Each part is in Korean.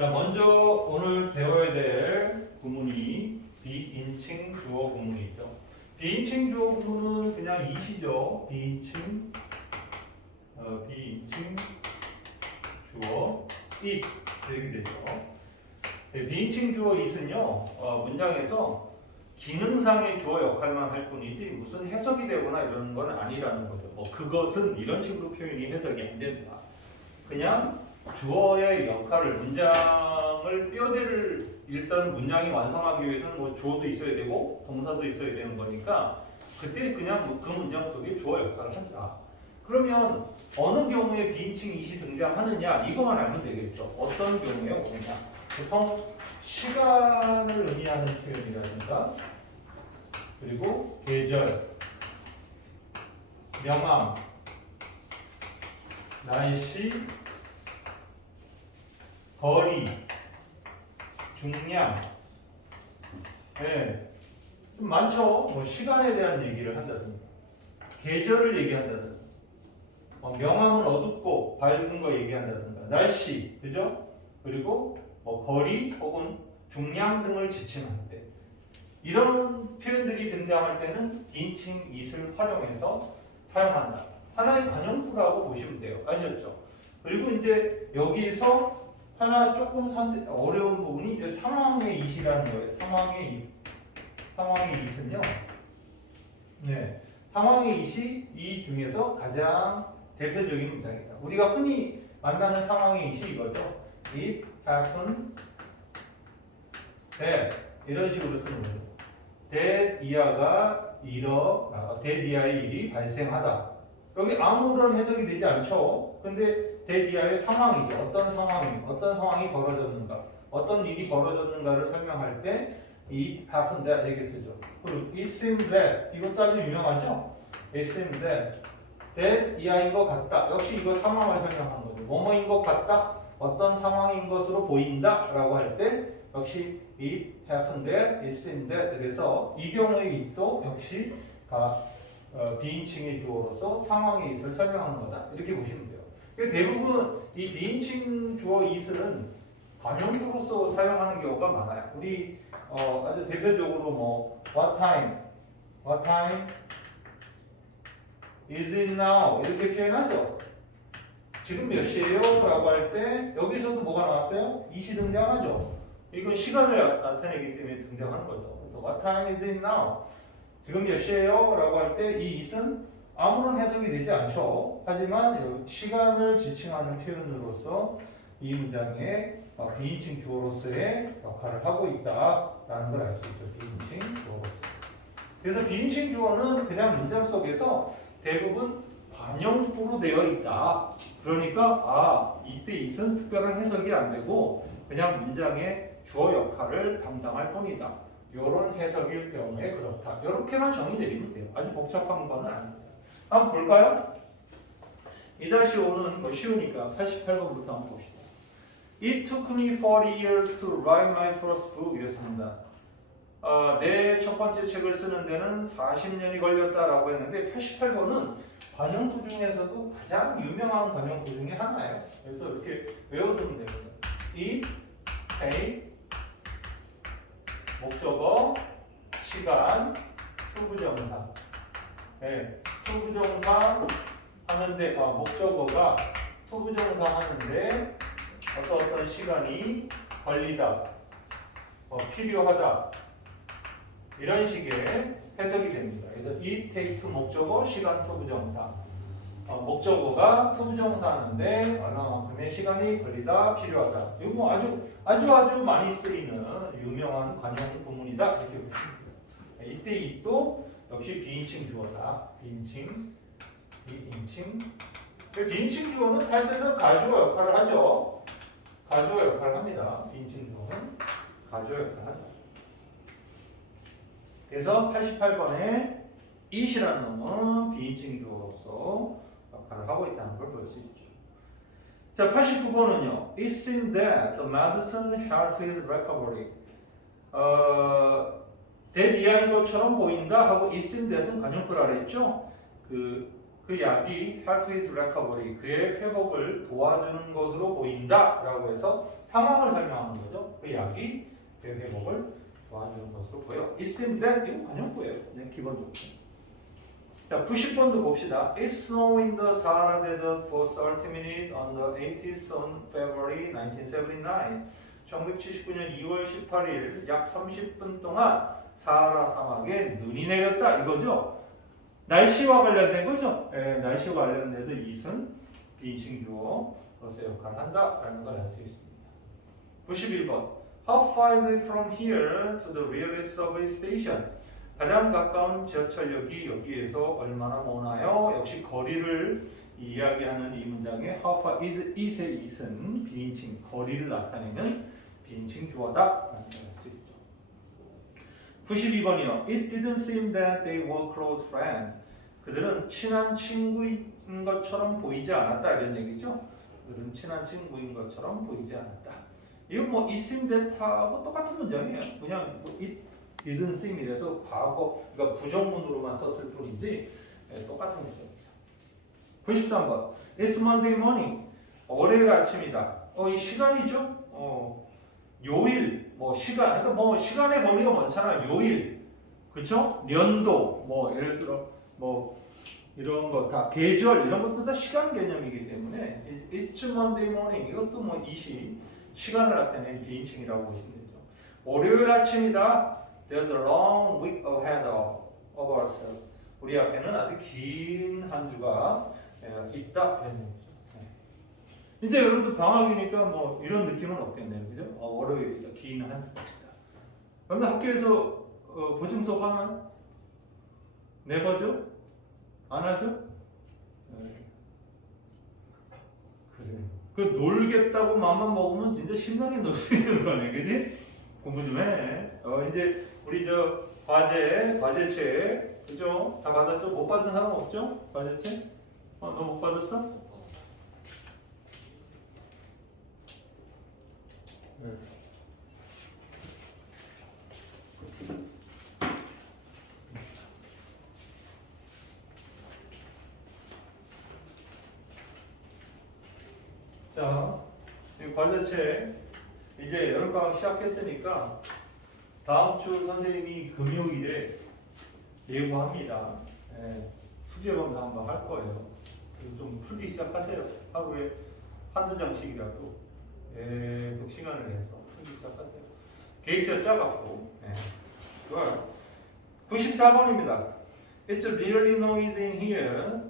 자, 먼저 오늘 배워야 될 구문이 비인칭 주어 구문이죠. 비인칭 주어 구문은 그냥 이시죠. 비인칭 주어 it 이렇게 되죠. 네, 비인칭 주어 it은요 문장에서 기능상의 주어 역할만 할 뿐이지 무슨 해석이 되거나 이런 건 아니라는 거죠. 뭐 그것은 이런 식으로 표현이 해석이 안 된다. 그냥 주어의 역할을 문장을 뼈대를 일단 문장이 완성하기 위해서는 뭐 주어도 있어야 되고 동사도 있어야 되는 거니까 그때 그냥 그 문장 속에 주어 역할을 한다. 그러면 어느 경우에 비인칭 it이 등장하느냐 이거만 알면 되겠죠. 어떤 경우에 오느냐. 보통 시간을 의미하는 표현이라든가 그리고 계절, 명암, 날씨, 거리, 중량, 네, 좀 많죠. 뭐 시간에 대한 얘기를 한다든가, 계절을 얘기한다든가, 명암은 어둡고 밝은 거 얘기한다든가, 날씨, 그죠? 그리고 뭐 거리 혹은 중량 등을 지칭할 때, 이런 표현들이 등장할 때는 비인칭 it을 활용해서 사용한다. 하나의 관용구라고 보시면 돼요. 아셨죠? 그리고 이제 여기서 하나 조금 어려운 부분이 이제 상황의 it이라는 거예요. 상황의 it은요. 네. 상황의 it이 이 중에서 가장 대표적인 문장이다. 우리가 흔히 만나는 상황의 it이 이거죠. It happened that 이런 식으로 쓰는 거죠. that 이하가 that 이하의 일이 발생하다. 여기 아무런 해석이 되지 않죠. 근데 that 이하의 상황이죠. 어떤 상황이 벌어졌는가, 어떤 일이 벌어졌는가를 설명할 때 it happened that 이렇게 쓰죠. 그리고 it seemed that 이것도 아주 유명하죠. it seemed that 이하인 것 같다. 역시 이거 상황을 설명한 거죠. 뭐뭐인 것 같다. 어떤 상황인 것으로 보인다라고 할 때 역시 it happened that, it seemed that. 그래서 이 경우의 it도 역시 비인칭의 주어로서 상황의 it을 설명하는 거다. 이렇게 보시면 돼요. 대부분 이 비인칭 주어 it은 관용구로서 사용하는 경우가 많아요. 우리 아주 대표적으로 뭐 what time is it now 이렇게 표현하죠. 지금 몇 시예요? 라고 할 때 여기서도 뭐가 나왔어요? it이 등장하죠. 이건 시간을 나타내기 때문에 등장하는 거죠. 그래서 what time is it now? 지금 몇 시예요? 라고 할 때 이 it은 아무런 해석이 되지 않죠. 하지만 시간을 지칭하는 표현으로서 이 문장에 비인칭 주어로서의 역할을 하고 있다라는 걸 알 수 있죠. 비인칭 주어로서. 그래서 비인칭 주어는 그냥 문장 속에서 대부분 관용구로 되어 있다. 그러니까 이때 it은 특별한 해석이 안 되고 그냥 문장의 주어 역할을 담당할 뿐이다. 이런 해석일 경우에 그렇다. 이렇게만 정의 내리면 돼요. 아주 복잡한 건 아닙니다. 한번 볼까요? 2-5는 뭐 쉬우니까 88번부터 한번 봅시다. It took me 40 years to write my first book 이랬습니다. 내 첫 번째 책을 쓰는 데는 40년이 걸렸다라고 했는데 88번은 관용구 중에서도 가장 유명한 관용구 중에 하나예요. 그래서 이렇게 외워두면 됩니다. It, pay, 목적어, 시간, 투부정사. 네, 투부정사 하는데 목적어가 투부정사 하는데 어떤 시간이 걸리다, 필요하다 이런 식의 해석이 됩니다. 그래서 it take 목적어, 시간 투부정사. 목적어가 투부정사 하는데 얼마만큼의 시간이 걸리다, 필요하다. 이거 뭐 아주 많이 쓰이는 유명한 관용 구문이다 이렇게 보시면 돼요. 이때 it도 역시 비인칭 주어다. 비인칭 주어는 사실은 가주어 역할을 하죠. 가주어 역할을 합니다. 비인칭 주어는 가주어 역할을 하죠. 그래서 88번에 it이라는 놈은 비인칭 주어로서 역할을 하고 있다는 걸 볼 수 있죠. 자, 89번은요. It seemed that the medicine helped his recovery. that 이하인 것처럼 보인다 하고 it seemed that은 관용구라 그랬죠. 그 약이 help his recovery, 그의 회복을 도와주는 것으로 보인다라고 해서 상황을 설명하는 거죠. 그 약이 그의 회복을 도와주는 것으로 보여. It seems that 이거 관용구예요. 그냥 기본적으로. 자, 90번도 봅시다. It snowed in the Sahara Desert for 30 minutes on the 18th of February 1979. 1979년 2월 18일 약 30분 동안 사하라 사막에 눈이 내렸다 이거죠. 날씨와 관련된 거죠. 예, 날씨와 관련돼서 이승 비인칭 주어 어서 역할을 한다라는 걸 알 수 있습니다. 91번. How far is it from here to the nearest subway station? 가장 가까운 지하철역이 여기에서 얼마나 머나요? 역시 거리를 이야기하는 이 문장에 how far is의 is은 비인칭 거리를 나타내는 비인칭 주어다 라는 걸 알 수 있죠. 92번이요. It didn't seem that they were close friends. 그들은 친한 친구인 것처럼 보이지 않았다 이런 얘기죠. 그들은 친한 친구인 것처럼 보이지 않았다. 이건 뭐 it seemed that하고 똑같은 문장이에요. 그냥 뭐 it didn't seem이라서 과거, 그러니까 부정문으로만 썼을 뿐이지 똑같은 문장입니다. 93번. It's Monday morning. 월요일 아침이다. 이 시간이죠. 요일, 뭐 시간, 그러니까 뭐 시간의 범위가 많잖아. 요일, 그렇죠? 년도, 뭐 예를 들어 뭐 이런 거 다 계절 이런 것도 다 시간 개념이기 때문에 It's Monday morning 이것도 뭐 이시 시간을 나타내는 비인칭이라고 보시면 되죠. 월요일 아침이다. There's a long week ahead of us. 우리 앞에는 아주 긴 한 주가 있다 이런 얘기죠. 이제 여러분들 방학이니까 뭐 이런 느낌은 없겠네요, 그죠? 월요일 긴 한 주가 있다. 그런데 학교에서 보증 수업 하면 내거죠? 안 하죠? 네. 그래요. 그 놀겠다고 맘만 먹으면 진짜 신나게 놀 수 있는 거네, 그지? 공부 좀 해. 이제 우리 저 과제책, 그죠? 다 받았죠? 못 받은 사람 없죠? 과제책? 너 못 받았어? 네. 자, 이 과제책 이제 여름방학 시작했으니까 다음 주 선생님이 금요일에 예고합니다. 숙제범 한번 할 거예요. 좀 풀기 시작하세요. 하루에 한두 장씩이라도 계속 시간을 내서 풀기 시작하세요. 계획표 짜갖고. 좋아요. 94번입니다. It's really noisy in here.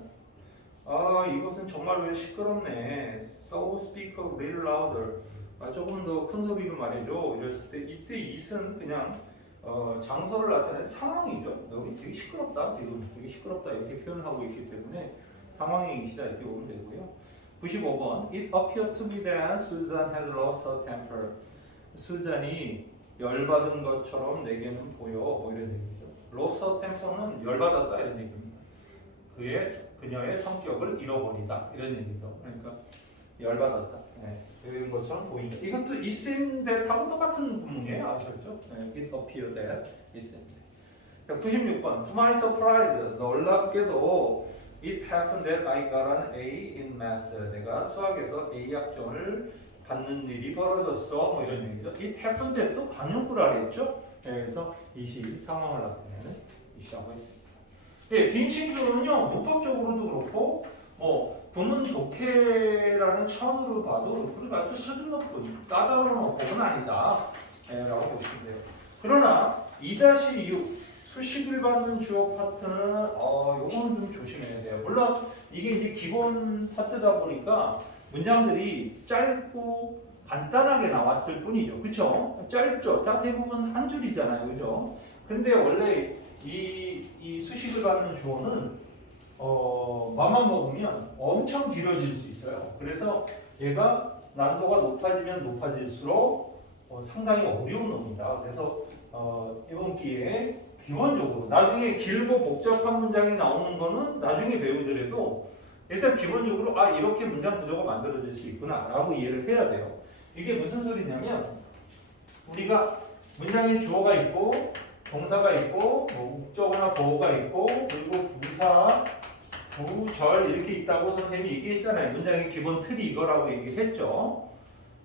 이것은 정말로 시끄럽네. So speak a little louder. 조금 더 큰 소리로 말해줘. 이랬을 때 이때 it은 그냥 장소를 나타내는 상황이죠. 여기 되게 시끄럽다. 지금 되게 시끄럽다 이렇게 표현하고 있기 때문에 상황이시다 이렇게 보면 되고요. 95번. It appeared to me that Susan had lost her temper. 수잔이 열받은 것처럼 내게는 보여. 뭐 이런 얘기죠. lost her temper는 열받았다 이런 얘기입니다. 그녀의 성격을 잃어버리다 이런 얘기죠. 그러니까 열받았다. 이런 것처럼 보인다. 이것도 it seemed that하고 똑같은 구문이에요. 아셨죠? It appeared that, it seemed. 96번. To my surprise, 놀랍게도 it happened that I got an A in math. 내가 수학에서 A 학점을 받는 일이 벌어졌어. 뭐 이런 얘기죠. It happened that도 관용구라 그랬죠? 그래서 이시 상황을 나타내는 이시라고 했습니다. 빈신주는요 문법적으로도 그렇고 부문 독해라는 차원으로 봐도 그렇게 아주 서툴렀군 까다로운 어법은 아니다 라고 보시면 돼요. 그러나 2-6 수식을 받는 주어 파트는 요거는 좀 조심해야 돼요. 물론 이게 이제 기본 파트다 보니까 문장들이 짧고 간단하게 나왔을 뿐이죠. 그쵸? 짧죠? 다 대부분 한 줄이잖아요. 그죠? 근데 원래 이 수식을 받는 주어는 맘만 먹으면 엄청 길어질 수 있어요. 그래서 얘가 난도가 높아지면 높아질수록 상당히 어려운 놈이다. 그래서 이번 기회에 기본적으로 나중에 길고 복잡한 문장이 나오는 거는 나중에 배우더라도 일단 기본적으로 이렇게 문장 구조가 만들어질 수 있구나 라고 이해를 해야 돼요. 이게 무슨 소리냐면 우리가 문장에 주어가 있고 동사가 있고 목적어나 보어가 있고 그리고 부사, 부절 이렇게 있다고 선생님이 얘기했잖아요. 문장의 기본 틀이 이거라고 얘기했죠.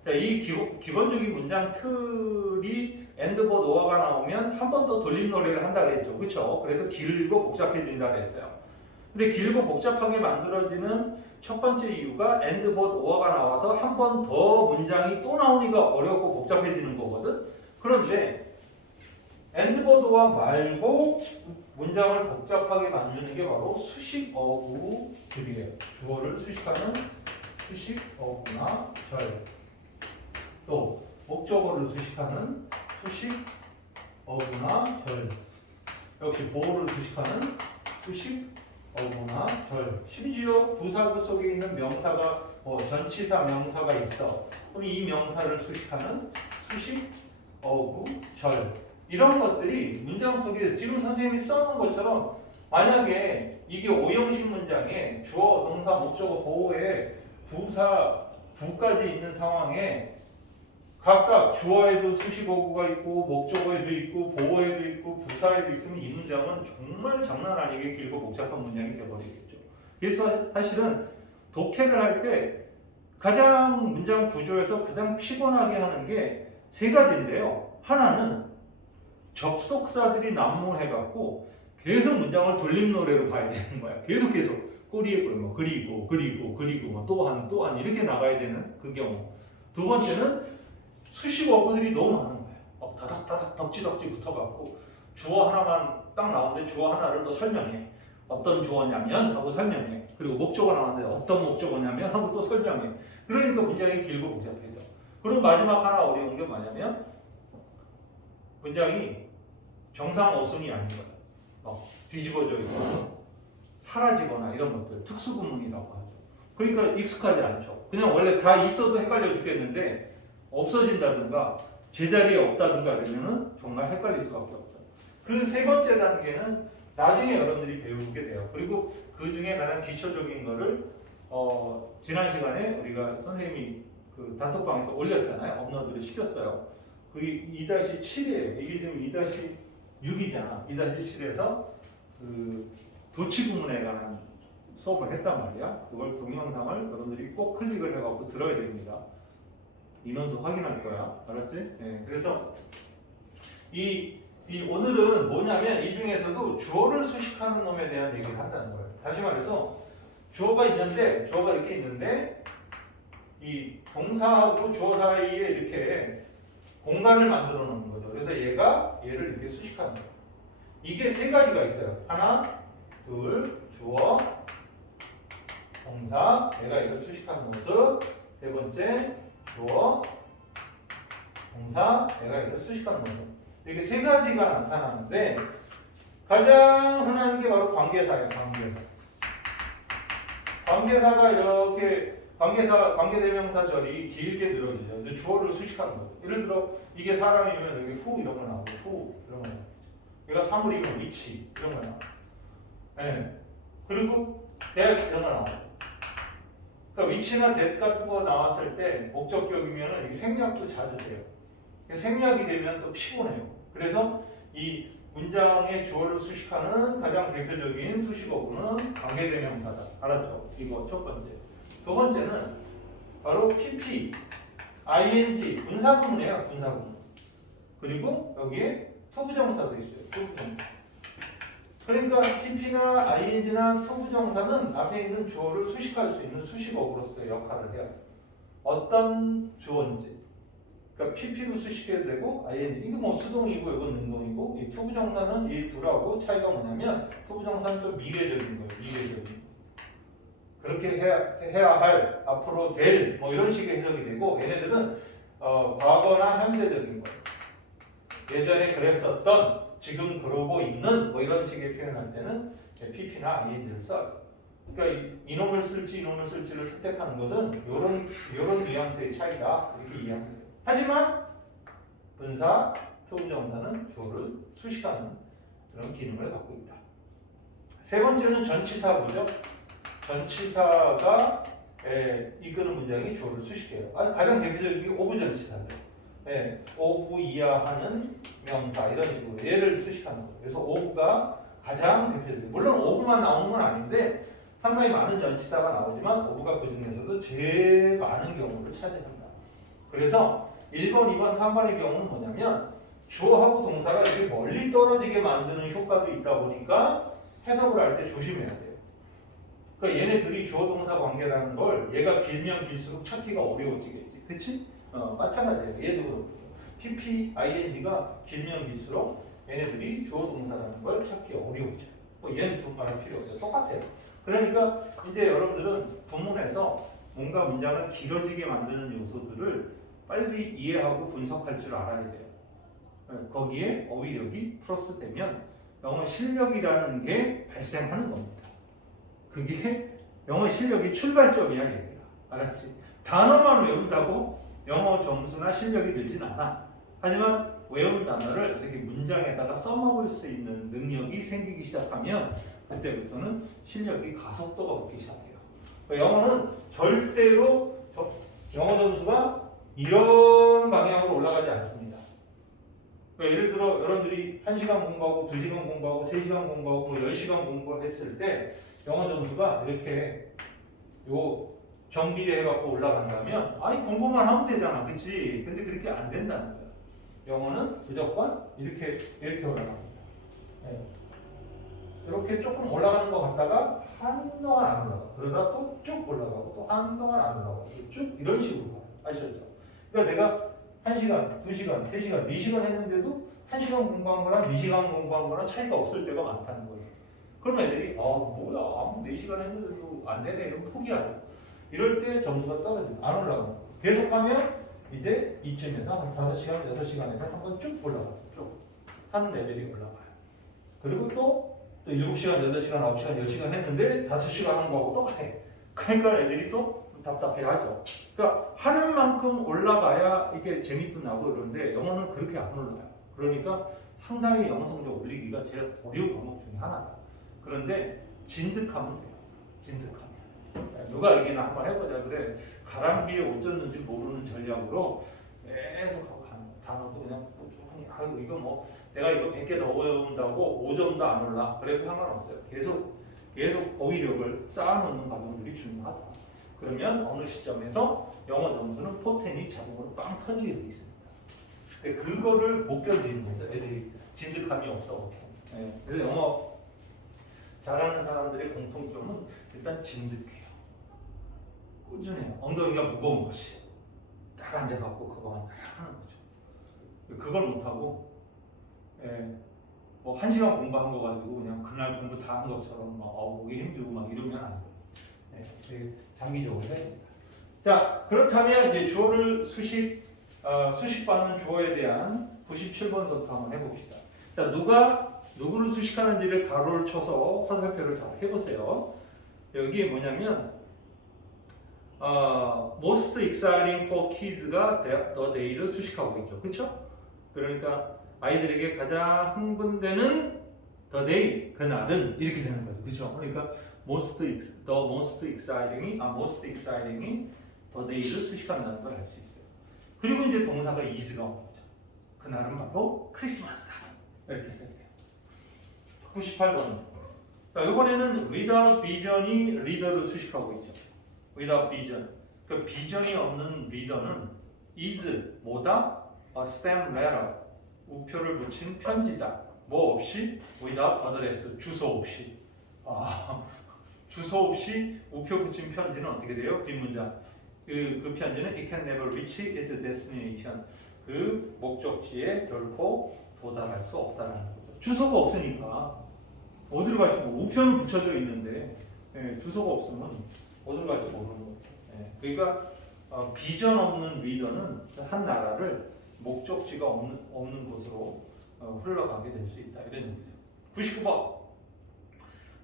자, 이 기본적인 문장 틀이 엔드 봇 오어가 나오면 한 번 더 돌림 노래를 한다 그랬죠. 그렇죠? 그래서 길고 복잡해진다 그랬어요. 근데 길고 복잡하게 만들어지는 첫 번째 이유가 엔드 봇 오어가 나와서 한 번 더 문장이 또 나오니까 어렵고 복잡해지는 거거든. 그런데 엔드 봇 오어 말고 문장을 복잡하게 만드는 게 바로 수식 어구들이에요. 주어를 수식하는 수식 어구나 절. 또 목적어를 수식하는 수식 어구나 절. 역시 보호를 수식하는 수식 어구나 절. 심지어 부사구 속에 있는 명사가 전치사 명사가 있어. 그럼 이 명사를 수식하는 수식 어구 절. 이런 것들이 문장 속에 지금 선생님이 써놓은 것처럼 만약에 이게 오형식 문장에 주어, 동사, 목적어, 보호에 부사, 부까지 있는 상황에 각각 주어에도 수식어구가 있고 목적어에도 있고 보어에도 있고 부사에도 있으면 이 문장은 정말 장난 아니게 길고 복잡한 문장이 되어버리겠죠. 그래서 사실은 독해를 할 때 가장 문장 구조에서 가장 피곤하게 하는 게 세 가지인데요. 하나는 접속사들이 난무해갖고 계속 문장을 돌림 노래로 봐야 되는 거야. 계속 꼬리에 뭐 그리고 뭐 또한 이렇게 나가야 되는 그 경우. 두 번째는 수식 어구들이 너무 많은 거예요. 다닥다닥 덕지덕지 붙어갖고 주어 하나만 딱 나오는데 주어 하나를 또 설명해. 어떤 주어냐면 하고 설명해. 그리고 목적어 나왔는데 어떤 목적어냐면 하고 또 설명해. 그러니까 문장이 길고 복잡해져. 그리고 마지막 하나 어려운 게 뭐냐면 문장이 정상 어순이 아닌 거야. 뒤집어져 있거나 사라지거나 이런 것들 특수구문이라고 하죠. 그러니까 익숙하지 않죠. 그냥 원래 다 있어도 헷갈려 죽겠는데 없어진다든가 제자리에 없다든가 이러면은 정말 헷갈릴 수밖에 없죠. 그 세 번째 단계는 나중에 여러분들이 배우게 돼요. 그리고 그 중에 가장 기초적인 거를 지난 시간에 우리가 선생님이 그 단톡방에서 올렸잖아요. 업로드를 시켰어요. 그게 2-7이에요. 이게 지금 2-6이잖아. 2-7에서 그 도치구문에 관한 수업을 했단 말이야. 그걸 동영상을 여러분들이 꼭 클릭을 해갖고 들어야 됩니다. 인원수 확인할 거야. 알았지? 네. 그래서 이 오늘은 뭐냐면 이 중에서도 주어를 수식하는 놈에 대한 얘기를 한다는 거예요. 다시 말해서 주어가 이렇게 있는데 이 동사하고 주어 사이에 이렇게 공간을 만들어 놓는 거죠. 그래서 얘를 이렇게 수식하는 거예요. 이게 세 가지가 있어요. 하나, 둘, 주어, 동사, 얘가 이걸 수식하는 모습. 세 번째, 주어, 동사, 얘가 이걸 수식하는 모습. 이렇게 세 가지가 나타나는데 가장 흔한 게 바로 관계사예요. 관계사가 이렇게 관계대명사절이 길게 늘어지죠. 이제 주어를 수식하는 거죠. 예를 들어 이게 사람이면 여기 후 이런 거 나오고 후 이런 거 나오고 얘가 사물이면 위치 이런 거 나오고 네. 그리고 that 이런 거 나오고 그러니까 위치나 that 같은 거 나왔을 때 목적격이면 생략도 자주 돼요. 생략이 되면 또 피곤해요. 그래서 이 문장의 주어를 수식하는 가장 대표적인 수식어구는 관계대명사다. 알았죠? 이거 첫 번째. 두 번째는 바로 PP, ing, 분사구문이에요. 분사구문. 그리고 여기에 투부정사도 있어요. 투부정사. 그러니까 PP나 ing나 투부정사는 앞에 있는 주어를 수식할 수 있는 수식어구로서의 역할을 해요. 어떤 주어인지. 그러니까 PP로 수식해도 되고 ING. 이거 뭐 수동이고 이건 능동이고 이 투부정사는 이 둘하고 차이가 뭐냐면 투부정사는 좀 미래적인 거예요. 미래적인. 그렇게 해야 할, 앞으로 될, 뭐 이런 식의 해석이 되고, 얘네들은, 과거나 현재적인 거예요. 예전에 그랬었던, 지금 그러고 있는, 뭐 이런 식의 표현할 때는 PP나 ING를 써요. 그러니까 이놈을 쓸지 이놈을 쓸지를 선택하는 것은 요런 뉘앙스의 차이다. 이렇게 이해하면 돼요. 하지만, 분사, 투부정사는 주어를 수식하는 그런 기능을 갖고 있다. 세 번째는 전치사구죠. 전치사가 이끄는 문장이 주어를 수식해요. 가장 대표적인 게 오브 전치사죠. 오브 이하하는 명사 이런 식으로 얘를 수식하는 거예요. 그래서 오브가 가장 대표적이에요. 물론 오브만 나오는 건 아닌데 상당히 많은 전치사가 나오지만 어부가 그 중에서도 제일 많은 경우를 차지한다. 그래서 1번, 2번, 3번의 경우는 뭐냐면 주어하고 동사가 이렇게 멀리 떨어지게 만드는 효과도 있다 보니까 해석을 할 때 조심해야 돼요. 그러니까 얘네들이 주어 동사 관계라는 걸 얘가 길면 길수록 찾기가 어려워지겠지. 그치? 마찬가지예요. 얘도 그렇고. PP, ING가 길면 길수록 얘네들이 주어 동사라는 걸 찾기 어려워져요. 뭐 얘는 두 말할 필요 없어요. 똑같아요. 그러니까 이제 여러분들은 본문에서 뭔가 문장을 길어지게 만드는 요소들을 빨리 이해하고 분석할 줄 알아야 돼요. 거기에 어휘력이 플러스 되면 영어 실력이라는 게 발생하는 겁니다. 그게 영어 실력이 출발점이야, 얘들아. 알았지? 단어만 외운다고 영어 점수나 실력이 늘진 않아. 하지만 외운 단어를 이렇게 문장에다가 써먹을 수 있는 능력이 생기기 시작하면 그때부터는 실력이 가속도가 붙기 시작해요. 영어는 절대로 영어 점수가 이런 방향으로 올라가지 않습니다. 예를 들어 여러분들이 1시간 공부하고 2시간 공부하고 3시간 공부하고 10시간 공부했을 때 영어 점수가 이렇게 요 정비례해갖고 올라간다면 아니 공부만 하면 되잖아, 그치? 근데 그렇게 안 된다는 거야. 영어는 무조건 이렇게 올라갑니다. 네. 이렇게 조금 올라가는 것 같다가 한동안 안 올라가. 그러다 또 쭉 올라가고 또 한동안 안 올라가고 쭉 이런 식으로 가요. 아시죠? 그러니까 내가 1시간, 2시간, 3시간, 4시간 했는데도 1시간 공부한 거랑 4시간 공부한 거랑 차이가 없을 때가 많다는 거예요. 그럼 애들이 뭐야 4시간 했는데도 안 되네 이러면 포기하죠. 이럴 때 점수가 떨어져요. 안 올라가요. 계속하면 이제 이쯤에서 한 5시간, 6시간에서 한번 쭉 올라가요. 쭉. 한 레벨이 올라가요. 그리고 또 7시간, 8시간, 9시간, 10시간 했는데 5시간 한 거하고 똑같아. 그러니까 애들이 또 답답해하죠. 그러니까 하는 만큼 올라가야 이게 재미도 나고 그러는데 영어는 그렇게 안 올라가요. 그러니까 상당히 영어 성적 올리기가 제일 어려운 과목 중에 하나다. 그런데 진득하면 돼요. 진득하면. 누가 이기나 한번 해보자. 그래. 가랑비에 옷 젖는지 모르는 전략으로 계속 하고 가는 거야. 단어도 그냥 조금 아유 이거 뭐 내가 이거 100개 더 외운다고 5점도 안 올라. 그래도 상관없어요. 계속 어휘력을 쌓아놓는 과정들이 중요하다. 그러면 어느 시점에서 영어 점수는 포텐이 자동으로 빵 터지게 되어 있습니다. 근데 그거를 못 견디는 거죠. 애들이 진득함이 없어. 네. 그래서 영어 잘하는 사람들의 공통점은 일단 진득해요. 꾸준해요. 엉덩이가 무거운 것이 딱 앉아갖고 그거만 하는 거죠. 그걸 못하고 뭐 1시간 공부한 거 가지고 그냥 그날 공부 다 한 것처럼 막 보기 힘들고 막 이러면 안 돼요. 장기적으로 해야 됩니다. 자, 그렇다면 이제 주어를 수식받는 주어에 대한 97번서부터 한번 해봅시다. 자, 누가 누구를 수식하는지를 가로를 쳐서 화살표를 잘 해보세요. 여기 뭐냐면 most exciting for kids가 the day를 수식하고 있죠. 그렇죠? 그러니까 아이들에게 가장 흥분되는 the day, 그날은 이렇게 되는 거죠. 그렇죠? 그러니까 most exciting이 the day를 수식한다는 걸 알 수 있어요. 그리고 이제 동사가 is가 오는 거죠. 그날은 바로 크리스마스다. 이렇게 해석해요. 98번. 자, 이번에는 without vision이 리더를 수식하고 있죠. without vision. 그 비전이 없는 리더는 is 뭐다? A stem letter. 우표를 붙인 편지다. 뭐 없이? without address. 주소 없이. 주소 없이 우표 붙인 편지는 어떻게 돼요? 뒷문장. 그 편지는 it can never reach its destination. 그 목적지에 결코 도달할 수 없다는 거죠. 주소가 없으니까 어디로 갈지 우표는 붙여져 있는데 주소가 없으면 어디로 갈지 모르는 거죠. 그러니까 비전 없는 리더는 한 나라를 목적지가 없는 곳으로 흘러가게 될 수 있다. 이런 얘기죠. 99번.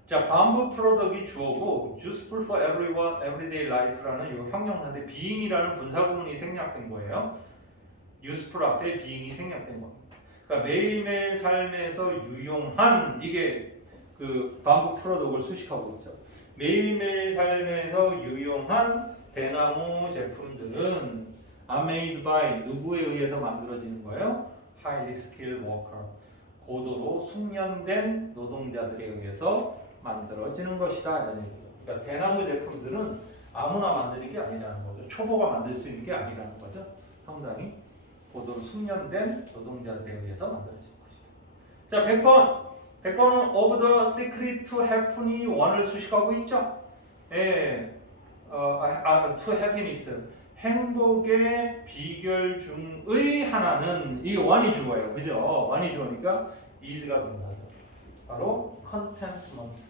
자, 반부 프로덕이 주어고 useful for everyone, everyday life라는 이 형용사인데 being이라는 분사구문이 생략된 거예요. useful 앞에 being이 생략된 겁니다. 그러니까 매일매일 삶에서 유용한 이게 그 반부 프로덕을 수식하고 있죠. 매일매일 삶에서 유용한 대나무 제품들은 are made by 누구에 의해서 만들어지는 거예요? highly skilled worker. 고도로 숙련된 노동자들에 의해서 만들어지는 것이다. 이런 얘기죠. 그러니까 대나무 제품들은 아무나 만드는 게 아니라는 거죠. 초보가 만들 수 있는 게 아니라는 거죠. 상당히 고도 숙련된 노동자들에 의해서 만들어진 것이다. 자, 100번. 100번은 of the secret to happin이 원을 수식하고 있죠. 예, to happiness. 행복의 비결 중의 하나는 이 원이 주어예요. 그죠? 원이 주어니까 is가 된다죠. 바로 contentment.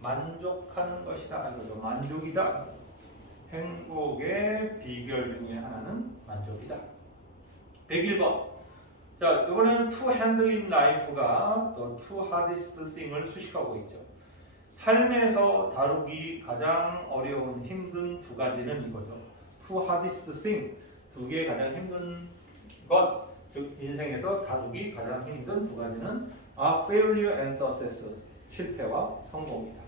만족하는 것이다. 이거죠. 만족이다. 행복의 비결 중에 하나는 만족이다. 101번. 자, 이번에는 to handle in life가 또 to hardest thing을 수식하고 있죠. 삶에서 다루기 가장 어려운 힘든 두 가지는 이거죠. to hardest thing, 두 개의 가장 힘든 것, 즉 인생에서 다루기 가장 힘든 두 가지는 failure and success, 실패와 성공이다.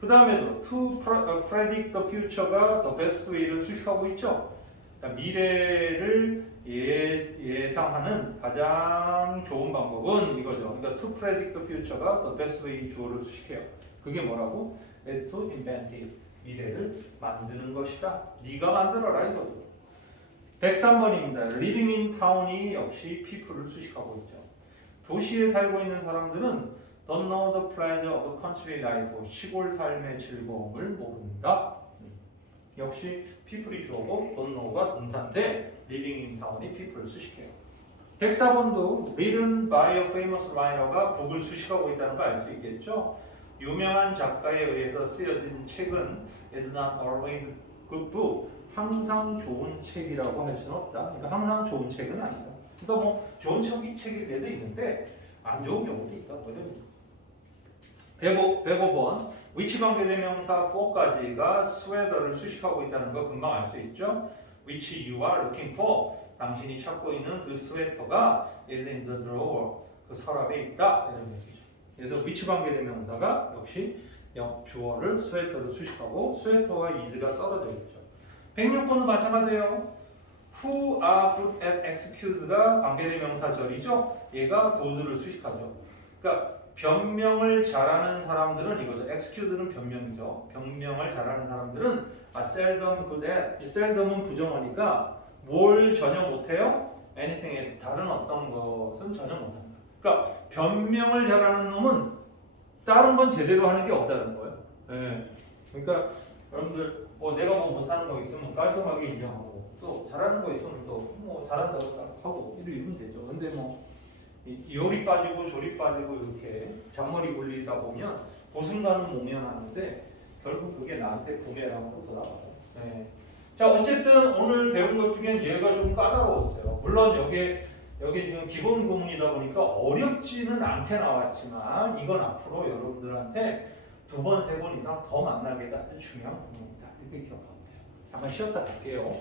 그 다음에도 to predict the future가 the best way를 수식하고 있죠. 그러니까 미래를 예상하는 가장 좋은 방법은 이거죠. 그러니까 to predict the future가 the best way 주어를 수식해요. 그게 뭐라고? to invent it. 미래를 만드는 것이다. 네가 만들어라 이거죠. 103번입니다. living in town이 역시 people을 수식하고 있죠. 도시에 살고 있는 사람들은 don't know the pleasure of country life. 시골 삶의 즐거움을 모른다. 역시 people이 주어고 don't know가 동사인데 living in town이 people을 수식해요. 104번도 written by a famous writer가 북을 수식하고 있다는 거 알 수 있겠죠? 유명한 작가에 의해서 쓰여진 책은 is not always good book. 항상 좋은 책이라고 할 수는 없다. 그러니까 항상 좋은 책은 아니다. 그러니까 뭐 좋은 책일 때도 있는데 안 좋은 경우도 있다. 그죠? 105번 which 관계대명사 for까지가 sweater를 수식하고 있다는 거 금방 알 수 있죠? which you are looking for. 당신이 찾고 있는 그 스웨터가 is in the drawer. 그 서랍에 있다. 이런 얘기죠. 그래서 which 관계대명사가 역시 주어를 스웨터를 수식하고 스웨터와 is가 떨어져 있죠. 106번도 마찬가지예요. who are good at excuse가 관계대명사절이죠. 얘가 does를 수식하죠. 그러니까 변명을 잘하는 사람들은 이거죠. excuse는 변명이죠. 변명을 잘하는 사람들은 seldom good at. seldom은 부정어니까 뭘 전혀 못해요? anything else. 다른 어떤 것은 전혀 못한다. 그러니까 변명을 잘하는 놈은 다른 건 제대로 하는 게 없다는 거예요. 네. 그러니까 여러분들 내가 뭐 못하는 거 있으면 깔끔하게 인정하고 또 잘하는 거 있으면 또 뭐 잘한다고 하고 이러면 되죠. 근데 뭐 요리 빠지고 조리 빠지고 이렇게 잔머리 굴리다 보면 보승과는 모면하는데 결국 그게 나한테 부메랑으로 돌아가요. 네. 자, 어쨌든 오늘 배운 것 중엔 얘가 좀 까다로웠어요. 물론 여기 지금 기본 구문이다 보니까 어렵지는 않게 나왔지만 이건 앞으로 여러분들한테 2번, 3번 이상 더 만나게 될 중요한 구문이다. 이렇게 기억하면 돼요. 잠깐 쉬었다 갈게요.